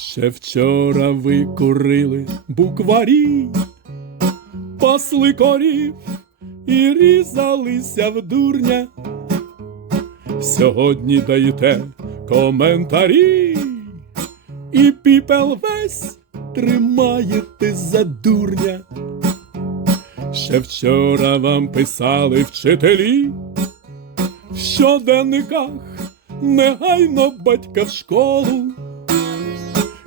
Ще вчора ви курили букварі, пасли корів і різалися в дурня. Сьогодні даєте коментарі, і піпел весь тримаєте за дурня. Ще вчора вам писали вчителі в щоденниках негайно батька в школу.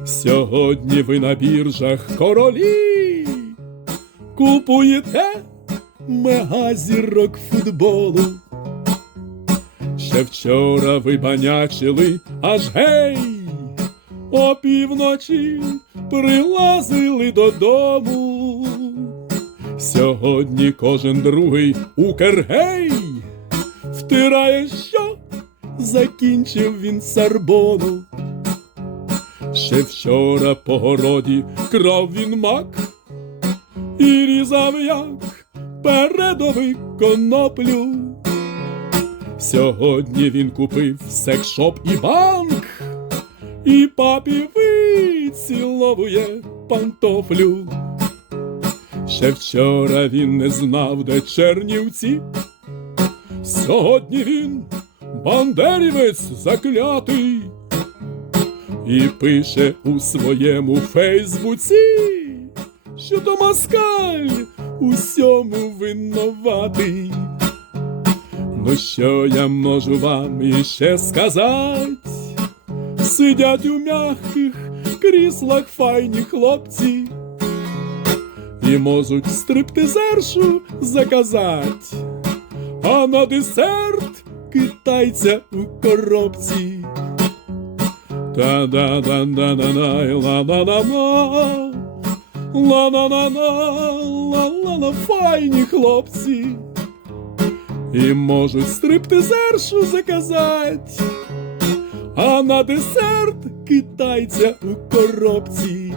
Сьогодні ви на біржах королі купуєте мегазірок футболу. Ще вчора ви банячили аж гей, опівночі прилазили додому. Сьогодні кожен другий укргей втирає, що закінчив він сарбону. Ще вчора по городі крав він мак і різав як передовий коноплю. Сьогодні він купив секшоп і банк, і папі виціловує пантофлю. Ще вчора він не знав, де Чернівці. Сьогодні він бандерівець заклятий і пише у своєму Фейсбуці, що то москаль усьому винуватий. Ну що я можу вам іще сказати? Сидять у м'яких кріслах файні хлопці і можуть стриптизершу заказать, а на десерт китайця у коробці. Та да да да да да ла да да да ла на на на ла ла на файні хлопці. І можуть стриптизершу заказать, а на десерт китайця у коробці.